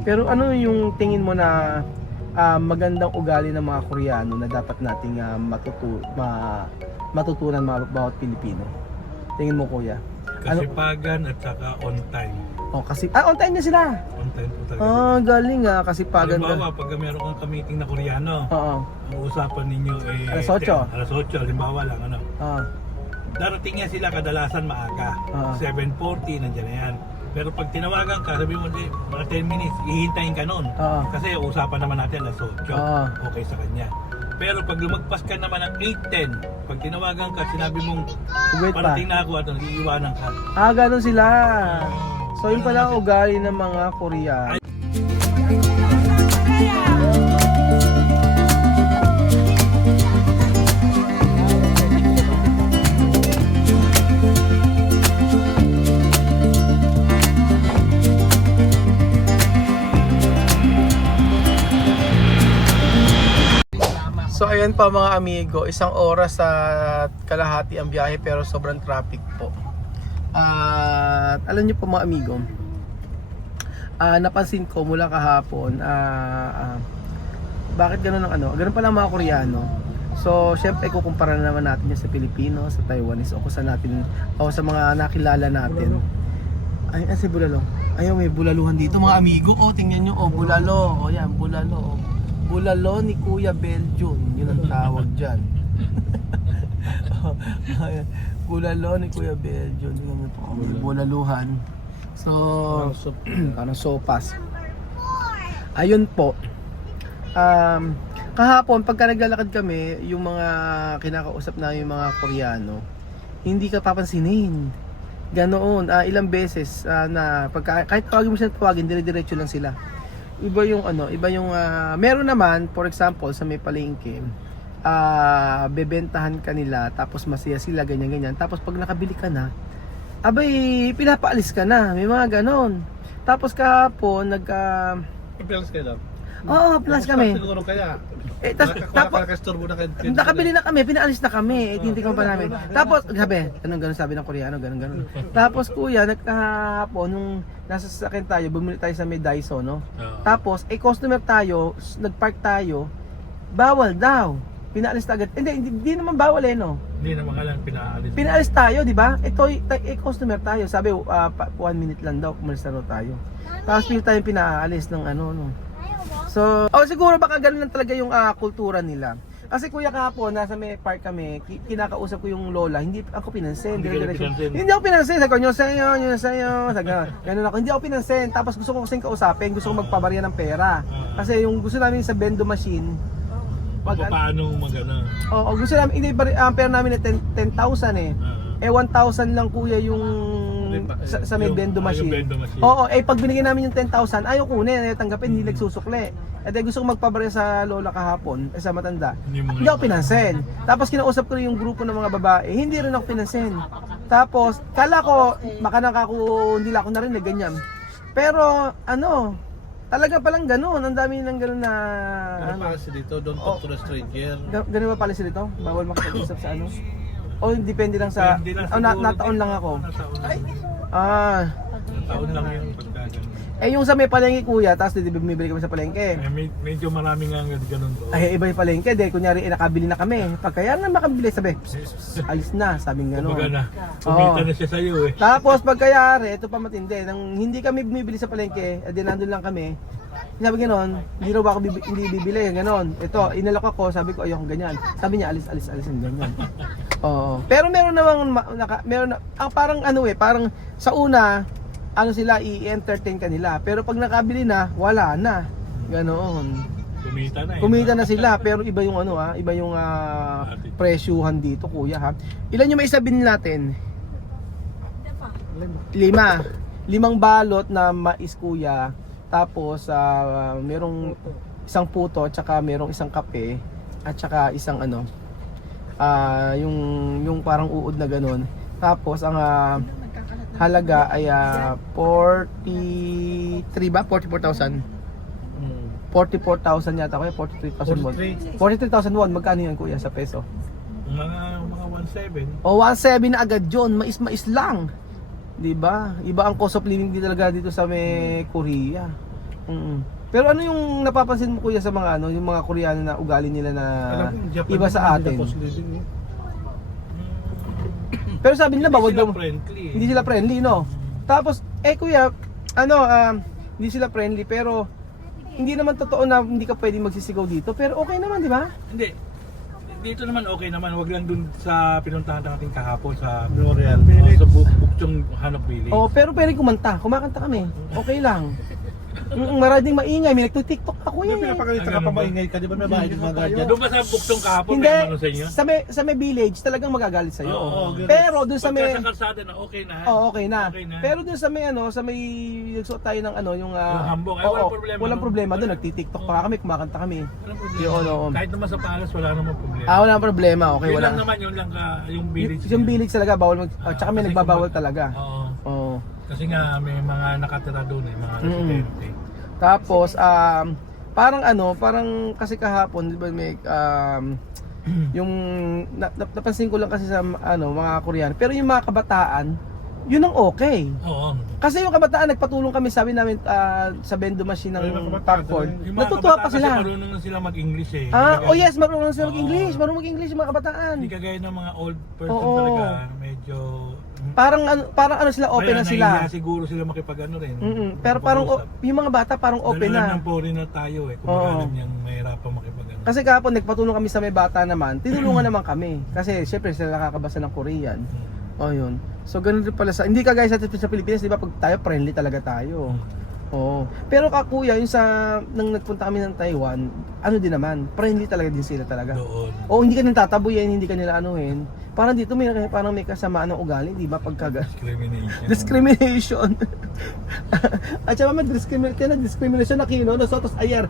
Pero ano yung tingin mo na magandang ugali ng mga Koreano na dapat nating matutunan mga bawat Pilipino? Tingin mo, kuya? Kasipagan at saka on time. Oh, kasi on time na sila. On time po talaga. Galing kasipagan ka. Halimbawa, pag meron kang meeting na Koreano, Oo. ang usapan ninyo ay Alas 8. Alas 8, halimbawa lang ano. Oo. Darating yan sila kadalasan maaga. Ah. 7:40 nandiyan na yan. Pero pag tinawagan ka, sabi mo mga 10 minutes, ihintayin ka nun. Ah. Kasi usapan naman natin alas 8. Ah. Okay sa kanya. Pero pag lumagpas ka naman ng 8:10, pag tinawagan ka, sinabi mong Wait pa. parating na ako at iiwanan ka. Ganun sila. So yun pala ang ugali ng mga Koreano. So ayan pa mga amigo, 1 oras at kalahati ang biyahe pero sobrang traffic po. At alam niyo po mga amigo, napansin ko mula kahapon, bakit ganun ang ganun pala mga Koreano. So syempre kukumpara na naman natin yan sa Pilipino, sa Taiwanese o sa mga nakilala natin. Ay, si Bulalo. Ayaw, may bulaluhan dito mga amigo. Tingnan nyo, bulalo. Yan, bulalo. Bulalo ni Kuya Belgium, yun ang tawag dyan. Bulalo ni Kuya Belgium, yun ang tawag. Bulaluhan. So, parang sopas. Ayun po. Kahapon, pagka naglalakad kami, yung mga kinakausap na yung mga Koreano, hindi ka papansinin. Ganoon, ilang beses na kahit tawagin mo sila tawagin, dire-diretso lang sila. Iba yung meron naman, for example, sa may palengke, bebentahan ka nila, tapos masaya sila, ganyan-ganyan. Tapos pag nakabili ka na, abay, pinapaalis ka na. May mga ganon. Tapos kahapon, Plus kayo daw? Oo, plus kami. Siguro kaya. Tapos, nakabili na kami, pinaalis na kami, hindi ko pa namin. Tapos, ganun sabi ng Koreano, ganun. Tapos kuya, nagkahapon, nung nasa sasakyan tayo, bumili tayo sa may Daiso, no? Tapos, customer tayo, nagpark tayo, bawal daw. Pinaalis na agad. Hindi naman bawal no? Hindi naman kailangan pinaalis. Pinaalis tayo, di ba? Customer tayo, sabi, 1 minute lang daw, kumalis na tayo. Tapos, pili tayong pinaalis ng no? So, siguro baka ganun lang talaga yung kultura nila. Kasi kuya kahapon, nasa may park kami, kinakausap ko yung lola, hindi ako pinansin. Hindi ako pinansin. Sabi ko, nyo sa'yo. Ganun ako, hindi ako pinansin. Tapos gusto ko kasing kausapin, gusto ko magpabarya ng pera. Kasi yung gusto namin sa vendo machine, paano magana? Oo, gusto namin, ang pera namin ay 10,000 eh. 1,000 lang kuya yung sa may vendo machine. Oo, pag binigyan namin yung 10,000, ayaw kunin, ayaw tanggapin, hindi nagsusukle. Gusto ko magpabarya sa lola kahapon, sa matanda. Hindi ako pinansin. Tapos kinausap ko rin yung grupo ng mga babae, hindi rin ako pinansin. Tapos, kala ko, baka hindi lang ako narinig, ganyan. Pero, talaga palang gano'n, ang dami nang gano'n na... Ano pala si dito? Don't talk to the stranger. Ganun ba pala si dito? Bawal makapag-usap sa O depende lang sa... nataon lang ako. Taon lang yung pagkagan. Yung sa may palengke kuya, tapos bumibili kami sa palengke. Medyo marami nga ganun doon. Iba yung palengke, kunyari nakabili na kami. Pagkaya na makabili, sabi, alis na, sabing gano'n. Kumbaga na, kumita na siya sa'yo eh. Tapos pagkayari, ito pa matindi, nang hindi kami bumibili sa palengke, nandun lang kami. Sabi gano'n, hindi raw ako hindi bibili, gano'n. Ito, inalok ako, sabi ko ayoko ganyan. Sabi niya, alis, ganyan. Oo. Pero meron namang, parang parang sa una, sila i-entertain kanila. Pero pag nakabili na, wala na. Ganoon. Kumita na sila, pero iba yung iba yung presyuhan dito, kuya ha. Ilan yung may sabihin natin? 5. 5 balot na mais, kuya. Tapos merong isang puto at saka merong isang kape at saka isang yung parang uod na ganun. Tapos ang halaga ay 43 ba? 44,000. 44,000 yata kuya, 43,000 won. 43,000 won, magkano yan kuya sa peso? Mga 1.7. 1.7 na agad yun, mais lang. 'Di ba? Iba ang cost of living din talaga dito sa may Korea. Pero ano yung napapansin mo kuya sa mga ano, yung mga Koreano na ugali nila na iba sa atin? Pero sabi nila bawal daw. Friendly. Hindi sila friendly, no? Tapos, kuya, ano, hindi sila friendly pero hindi naman totoo na hindi ka pwedeng magsisigaw dito. Pero okay naman, di ba? Hindi. Dito naman okay naman. Wag lang dun sa pinuntahan natin kahapon sa L'Oreal. Sa Bukchong Hanap Village. Oh, pero pwedeng kumakanta kami. Okay lang. Maraming maingay, may nagtutiktok ako Hindi, yan. pinapakalitan ka pa maingay ka, di ba? May bahay din mga ganyan. Doon ba sa Bukchong kahapon Hindi, may ano sa inyo? sa may village talagang magagalit sa'yo. Oo, Pero doon sa may... Pagka sa kalsada na okay na. Okay na. Okay na. Pero doon sa may ano, sa may nagsuot tayo ng ano, yung Yung hambong. Ay, oo, walang problema, walang no? problema doon, Wala. nagtitiktok pa kami, kumakanta kami. Walang problema. Yun, oo. Kahit naman sa Palas wala namang problema. Wala problema, okay, Yun wala. lang naman, yun lang yung village. Yung village talaga bawal tsaka may Kasi nagbabawal kung- talaga. Oo. Oo. Kasi nga may mga nakatira doon mga residente. Tapos parang ano, parang kasi kahapon, di ba may yung napansin ko lang kasi sa ano, mga Koreano, pero yung mga kabataan, yun ang okay. Oo. Kasi yung kabataan nagpatulong kami, sabi namin sa vending machine Ay, mga ng kabataan, popcorn. Yung mga Natutuwa pa kabataan sila. Kasi marunong na sila mag-English eh. Oh yes, marunong sila Oo. mag-English, marunong mag-English yung mga kabataan. Hindi kagaya ng mga old person Oo. talaga, medyo Parang ano sila, open na sila. Nahihiya siguro sila makipag-ano rin. Pero parang yung mga bata parang open na. Alam ng foreigner tayo eh, kung Oo. alam niyang mahirapan makipag-ano. Kasi kahapon nagpatulong kami sa may bata naman, tinulungan naman kami. Kasi syempre sila nakakabasa ng Korean. Oh yun. So ganun din pala hindi kagaya sa Pilipinas, di ba pag tayo friendly talaga tayo. Oo. Pero kuya, yung nang nagpunta kami ng Taiwan, ano din naman, friendly talaga din sila talaga. Doon. Oo, hindi ka nang tataboyin, hindi ka nila anuhin. Parang dito parang may kasamaan ng ugali, di ba? Discrimination. Discrimination. At saka may discrimination aquí, no? Nosotros ayer,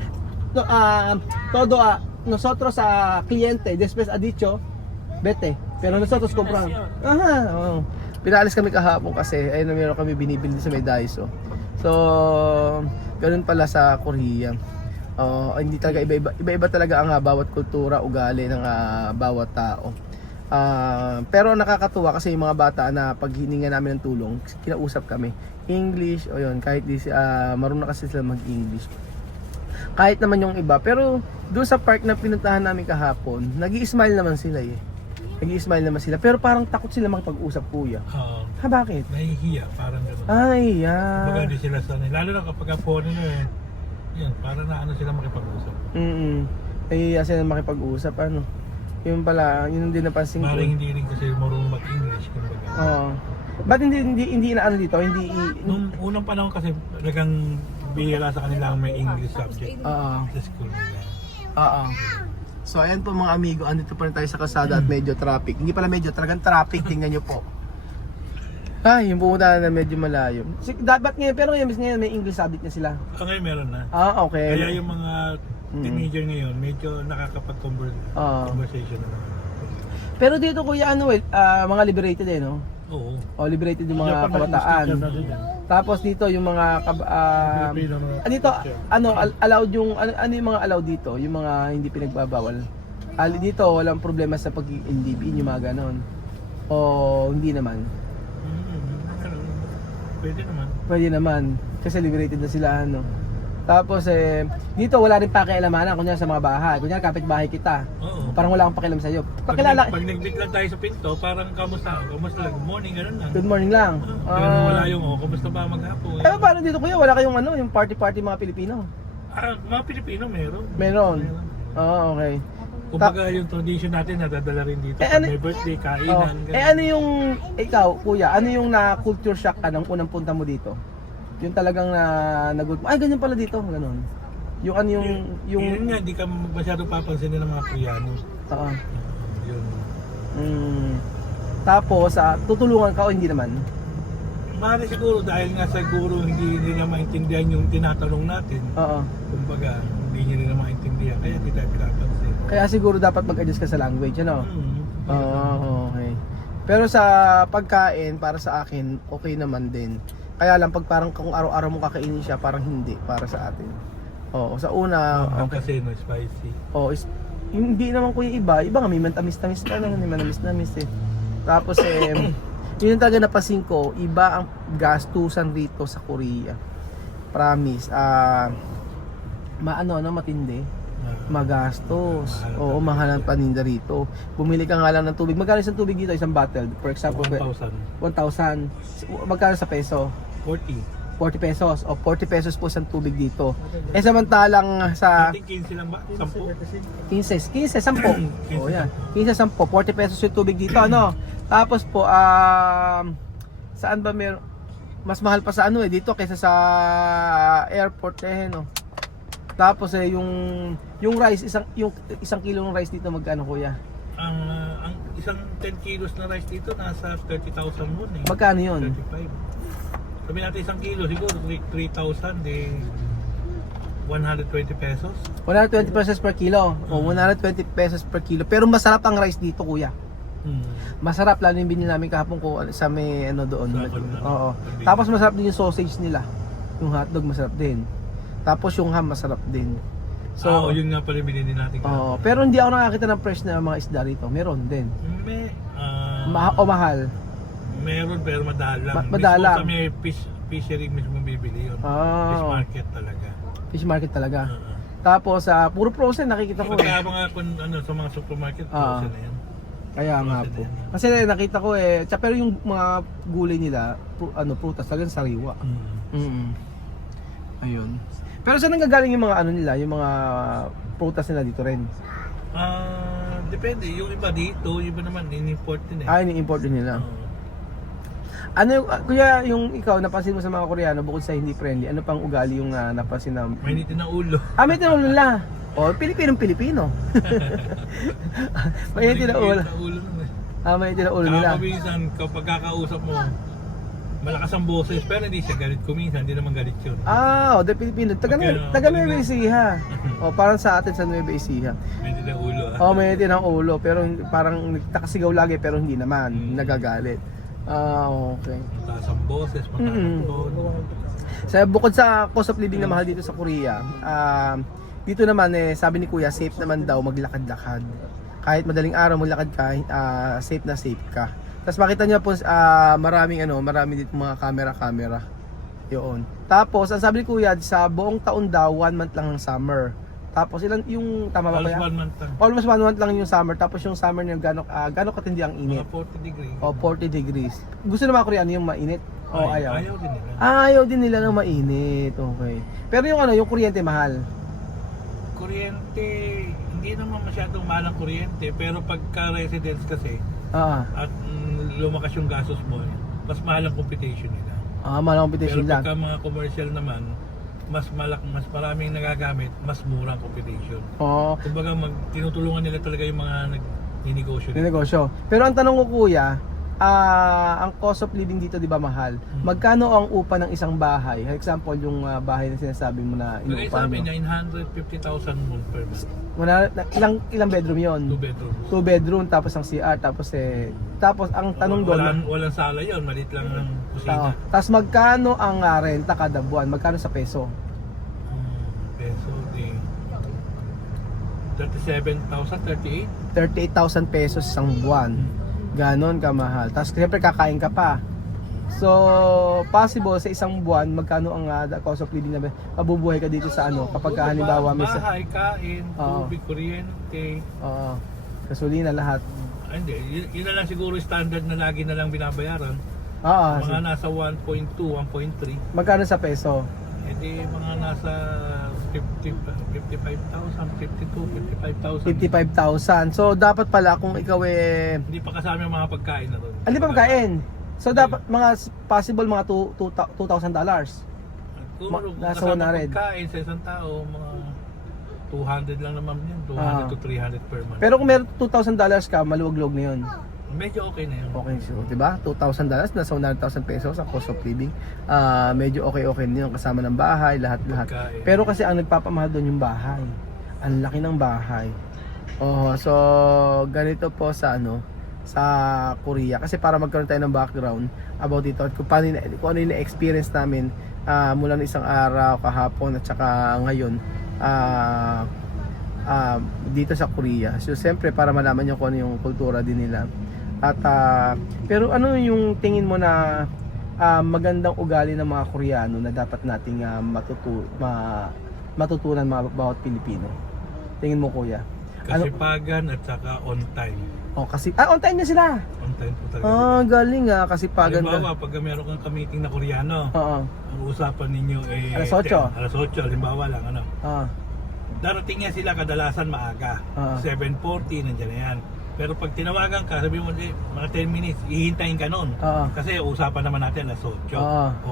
nosotros cliente, después ha dicho, vete. Pero nosotros compramos. Aha, oo. Pinalis kami kahapon kasi, ayun na meron kami binibili sa may Daiso. So, ganun pala sa Korea. Hindi talaga iba-iba talaga ang bawat kultura, ugali ng bawat tao. Pero nakakatuwa kasi yung mga bata na pag hininga namin ng tulong, kinausap kami English o yun, kahit marunong kasi sila mag-English. Kahit naman yung iba, pero doon sa park na pinuntahan namin kahapon, nag-i-smile naman sila eh. Nag-i-smile naman sila, pero parang takot sila makipag-usap kuya. Ha, bakit? Nahihiya, parang gano'n. Ay, Kumbaga di sila sanay. Lalo na kapag foreigner eh. Yan, parang na ano sila makipag-usap. Nahihiya sila makipag-usap, ano. Yun pala, yun din napansin ko. Parang hindi rin kasi marunong mag-English. Kumbaga. Oo. Ba't hindi na ano dito? Hindi Nung unang panahon kasi talagang bihira sa kanila ang may English subject sa school nila. So ayan po mga amigo, andito pa rin tayo sa kalsada at medyo traffic. Hindi pala medyo, talagang traffic, tingnan nyo po. Ay, yung pumunta na medyo malayo. Dapat ngayon, pero ngayon may English subject na sila. Ngayon meron na. Okay. Kaya yung mga teenager ngayon, medyo nakakapag-conversation na. Pero dito kuya, mga liberated no? Oo. Liberated yung mga kabataan. Tapos dito yung mga dito allowed yung ano yung mga allowed dito, yung mga hindi pinagbabawal. Dito walang problema sa pag-NDB yung mga ganon. O hindi naman. Pwede naman kasi liberated na sila Tapos dito wala rin pakialamanan kunya sa mga bahay. Kunya kapitbahay kita. Oo. Parang wala akong pakialam sa iyo. Pag nag-meet lang tayo sa pinto, parang kamusta lang, good morning, gano'n lang. Good morning lang. Ganun wala yung, kamusta ba maghapon? Paano dito kuya? Wala kayong yung party mga Pilipino? Mga Pilipino meron. Meron. Okay. Kumbaga yung tradition natin nadadala rin dito. Pag may birthday, kainan, ganun. ano yung, ikaw kuya, ano yung na-culture shock ka nung unang punta mo dito? Yung talagang ay ganyan pala dito, ganun. Yung Yun nga, hindi ka masyado papansinin ng mga Koreano. Yun. Tapos, tutulungan ka o hindi naman? Mahal siguro dahil nga siguro hindi nila maintindihan yung tinatanong natin. Kumbaga, hindi nila maintindihan. Kaya hindi tayo pinapansin. Kaya siguro dapat mag-adjust ka sa language, ano? Okay. Pero sa pagkain, para sa akin, okay naman din. Kaya lang pag parang kung araw-araw mo kakainin siya, parang hindi para sa atin. Sa una, Kasi no, spicy. hindi naman ko yung iba nga may matamis-tamis na lang, may manamis-namis eh. Tapos yun yung talaga napasin ko, iba ang gastusan rito sa Korea. Promise. Matindi. Magastos. Oo, mahal ang paninda rito. Bumili ka nga lang ng tubig. Magkano isang tubig dito? Isang bottle? For example, 1,000. 1,000. Magkano sa peso? 40. 40 pesos. O 40 pesos po isang tubig dito. Eh samantalang sa Ating 15 lang ba? 10? 15, 10. Oh, yan. 15, 10, 40 pesos yung tubig dito, ano? Tapos po, saan ba meron? Mas mahal pa sa ano dito kaysa sa airport no? Tapos yung rice, yung isang kilo ng rice dito magkano kuya? Ang isang 10 kilos na rice dito nasa 30,000 mo eh. Magkano yun? 35. Sabi natin isang kilo siguro 3,000 120 pesos. 120 pesos per kilo. O 120 pesos per kilo. Pero masarap ang rice dito kuya. Masarap, lalo yung binili namin kahapon ko sa may doon. Oo. Tapos masarap din yung sausage nila. Yung hotdog masarap din. Tapos yung ham masarap din. So, yun nga pala binili natin. Oo. Pero hindi ako nakakita ng fresh na mga isda rito. Meron din. Mahal. Meron pero madalang. Madalang. Mismo sa may fishery mismo bibili yun. Fish market talaga. Fish market talaga. Tapos puro frozen nakikita ko. Kaya mga sa mga supermarket frozen na yan. Kaya nga po. Kasi nakita ko pero yung mga gulay nila, prutas talagang sariwa. Ayun. Pero saan nanggagaling yung mga nila, yung mga prutas nila dito rin? Depende. Yung iba dito, yung iba naman in-import din ini-import din nila. Kuya, yung ikaw napansin mo sa mga Koreano bukod sa hindi friendly, ano pang ugali yung napansin na? Mainitin na ulo. May tinulong nila. Pilipinong-Pilipino. Mainitin na ulo. Mainitin na ulo nila. Kaya minsan, kapag kakausap mo, malakas ang boses, pero hindi siya galit kuminsan, hindi naman galit yun. The Pilipino. Taga Nueva Ecija. Parang sa atin sa Nueva Ecija. Mainitin na ulo. Mainitin ang ulo, pero parang nagtakasigaw lagi, pero hindi naman, nagagalit. Okay. Mataas ang boses, Bukod sa cost of living na mahal dito sa Korea, dito naman sabi ni Kuya, safe naman daw maglakad-lakad. Kahit madaling araw maglakad ka, safe na safe ka. Tapos makita niyo po marami dito mga camera. Yun. Tapos ang sabi ni Kuya, sa buong taon daw 1 month lang ang summer. Tapos tama ba kaya? Almost 1 month lang yung summer. Tapos yung summer niya gano'ng katindi ang init. Mga 40 degrees. 40 degrees. Gusto na mga Koreano yung mainit? Ayaw? Ayaw din nila. Ayaw din nila ng mainit. Okay. Pero yung kuryente mahal. Kuryente, hindi naman masyadong mahal ang kuryente. Pero pagka residence kasi, at lumakas yung gastos mo, mas mahal ang computation nila. Mahal ang computation lang. Pero pagka mga commercial naman, mas maraming nagagamit, mas mura ang computation. Kumbaga tinutulungan nila talaga yung mga nagninegosyo. Pero ang tanong ko kuya, ang cost of living dito 'di ba mahal? Magkano ang upa ng isang bahay? For example, yung bahay na sinasabi mo na inuupahan mo. Sabi 950,000 won per month. Ilang bedroom 'yon? 2 bedroom. 2 bedroom tapos ang CR tapos ang tanong doon, walang sala 'yon, maliit lang ang kusina. Tapos magkano ang renta kada buwan? Magkano sa peso? Peso di 37,000, 38,000 pesos isang buwan. Ganon kamahal. Tapos siyempre kakain ka pa. So, possible sa isang buwan, magkano ang cost of living na mabubuhay ka dito sa kapag halimbawa may bahay, kain, tubig, kuryente. Gasolina lahat. Hindi, yun na lang siguro standard na lagi na lang binabayaran. Mga nasa 1.2, 1.3. Magkano sa peso? Mga nasa 55,000, 55,000. So dapat pala kung ikaw hindi pa kasama yung mga pagkain na doon. Hindi pa pagkain. So dapat mga possible mga $2,000. Nasa 100. Pagkain sa isang tao, mga 200 lang naman yan. 200 to 300 per month. Pero kung meron $2,000 ka, maluwag-luwag na yun. Medyo okay na yun. Okay, so, diba? $2,000, nasa 100,000 pesos ang cost of living. Medyo okay na yun, kasama ng bahay, lahat-lahat. Pero kasi ang nagpapamahal doon yung bahay. Ang laki ng bahay. So ganito po sa sa Korea. Kasi para magkaroon tayo ng background about dito, kung ano yung experience namin mula ng isang araw, kahapon at saka ngayon dito sa Korea. So siyempre para malaman nyo kung ano yung kultura din nila. At pero ano yung tingin mo na magandang ugali ng mga Koreano na dapat nating matutunan mga bawat Pilipino? Tingin mo, kuya? Kasipagan at saka on time. Kasi on time na sila. On time po talaga. Galing kasipagan ka. Halimbawa, pag meron kang meeting na Koreano, Oo. ang usapan ninyo Alas 8. Alas 8, halimbawa lang, Oo. Darating niya sila kadalasan maaga. 7:40, nandiyan na yan. Pero pag tinawagan ka, sabi mo, mga 10 minutes, ihintayin ka nun. Kasi usapan naman natin alas 8.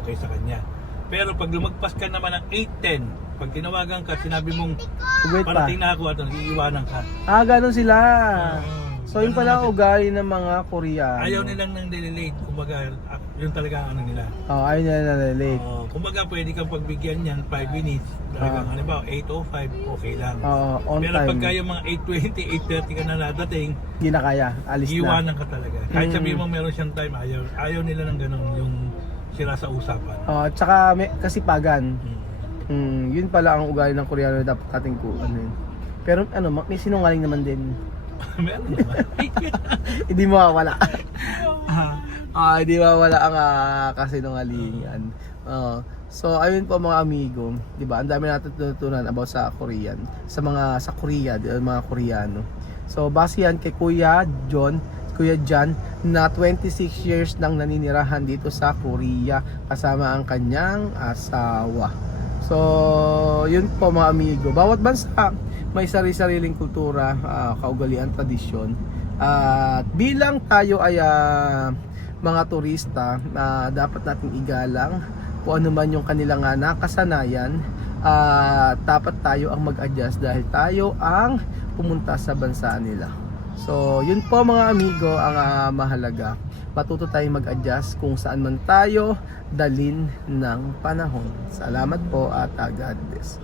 Okay sa kanya. Pero pag lumagpas ka naman ng 8:10, pag tinawagan ka, sinabi mong Wait pa. parating na ako at iiwanan ka. Ganun sila. So yun Ganun pala ang naman ugali ng mga Koreano. Ayaw nilang nang delete. Kumbaga, yun talaga ang ano nila. Ayaw nila na relate. Kumbaga, pwede kang pagbigyan yan 5 minutes. Talagang, halimbawa, 8:05, okay lang. On Pero time. pagka yung mga 8:20, 8:30 ka na nadating, Hindi na kaya. Alis na. iiwanan ka talaga. Kahit sabihin mo meron siyang time, ayaw nila ng ganun yung sira sa usapan. At saka may kasipagan. Hmm. Yun pala ang ugali ng Koreano na dapat natin yun. Pero may sinungaling naman din. Meron naman. Hindi mawawala. Hindi mawawala ang kasinungalingan. So ayun po mga amigo, 'di ba? Ang dami natin natutunan about sa Korean, sa Korea, mga Koreano. So base yan kay Kuya John na 26 years nang naninirahan dito sa Korea kasama ang kanyang asawa. So yun po mga amigo, bawat bansa may sari-sariling kultura, kaugalian, tradisyon. At bilang tayo ay mga turista, dapat nating igalang kung ano man yung kanilang nakasanayan. Dapat tayo ang mag-adjust dahil tayo ang pumunta sa bansa nila. So yun po mga amigo ang mahalaga. Matuto tayong mag-adjust kung saan man tayo dalin ng panahon. Salamat po at God bless.